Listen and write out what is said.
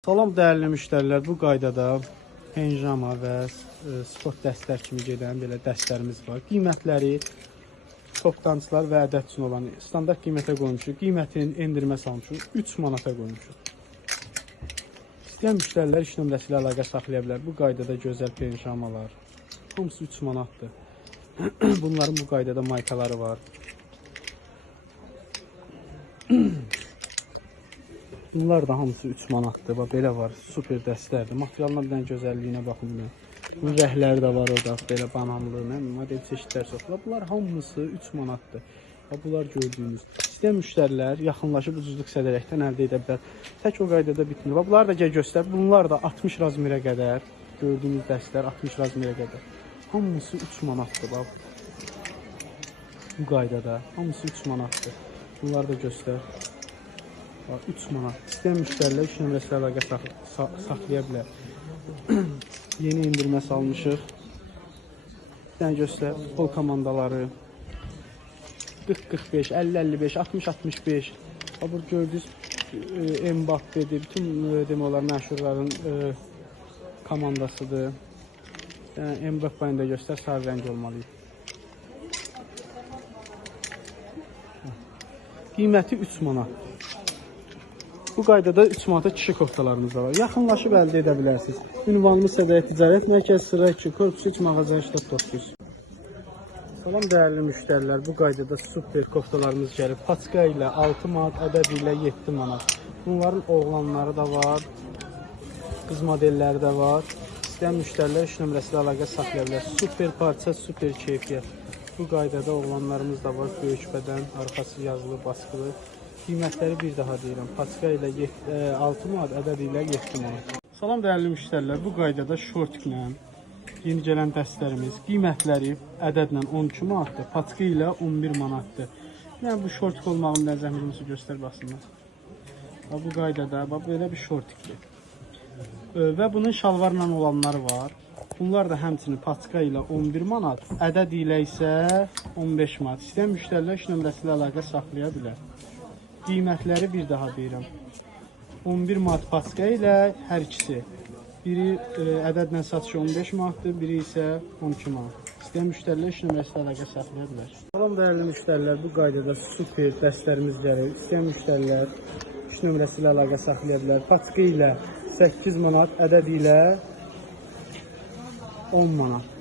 Salam dəyərli müştərilər, bu qaydada penjama və sport dəstlər kimi gedən belə dəstlərimiz var. Qiymətləri toptancılar və ədəd üçün olan standart qiymətə qoymuşuq. Qiymətinin endirmə salmışıq, 3 manata qoymuşuq. İstəyən müştərilər iş nömrəsi ilə əlaqə saxlaya bilər. Bu qaydada gözəl penjamalar, hamısı 3 manatdır. Bunların bu qaydada maykaları var. Bunlar da hamısı 3 manatdır. Bax belə var, super dəstlərdir. Materialına bir dənə gözəlliyinə baxın. Bunun rəhləri də var orada, belə bananlı, model çeşidlər çoxdur. Bunlar hamısı 3 manatdır. Bunlar gördüyünüz. İstəyən müştərilər yaxınlaşıb ucuzluq sədərəkdən əldə edə bilər. Tək o qaydada bitmir. Bunlar da göstər. Bunlar da 60 razmerə qədər. Gördüyünüz dəstlər 60 razmerə qədər. Hamısı 3 manatdır. Bax. Bu qaydada hamısı 3 manatdır. Bunlar da göstər. 3 manat. İstəyən müştərilər iş nömrəsi ilə əlaqə saxlaya bilər. Yeni indirmə salmışıq. Bir dənə göstər. Futbol komandaları 40-45, 50-55, 60-65. Bu gördüyünüz Mbappe'dir. Bütün demək olar məşhurların komandasıdır. Mbappe'ni də göstər. Sarı rəng olmalıyıq. Qiyməti 3 manat. Bu qaydada 3 manata kişi koftalarımız da var. Yaxınlaşıb əldə edə bilərsiniz. Ünvanımız Sədəyə Ticarət Mərkəzi sıra 2, korpus 3, mağaza 89. Salam dəyərli müştərilər, bu qaydada super koftalarımız gəlib. Paçka ilə 6 manat, ədəd ilə 7 manat. Bunların oğlanları da var, qız modelləri də var. İstəyən müştərilər iş nömrəsi ilə əlaqə saxlaya bilər. Super parça, super keyfiyyət. Bu qaydada oğlanlarımız da var, böyük bədən, arxası yazılı, baskılı. Qiymətləri bir daha deyirəm. Paçka ilə 6 manat, ədəd ilə 7 manat. Salam dəyərli müştərilər, bu qaydada şortiklə yeni gələn dəstlərimiz. Qiymətləri ədədlə 12 manatdır, paçka ilə 11 manatdır. Yəni bu şortik olmağının nəzəmimizi göstər baxsınlar. Bu qaydada belə bir şortikdir. Və bunun şalvarla olanları var. Bunlar da həmçinin paçka ilə 11 manat, ədəd ilə isə 15 manat. İstəyən müştərilər iş nömrəsi ilə əlaqə saxlaya bilər. Qiymətləri bir daha deyirəm. 11 manat paçka ilə hər ikisi. Biri ədədlə satışı 15 manatdır, biri isə 12 manat. İstəyən müştərilər iş nömrəsi ilə əlaqə saxlaya bilər. Salam dəyərli müştərilər, bu qaydada super dəstlərimiz gəlir. İstəyən müştərilər iş nömrəsi ilə əlaqə saxlaya bilər. Paçka ilə 8 manat, ədəd ilə 10 manat.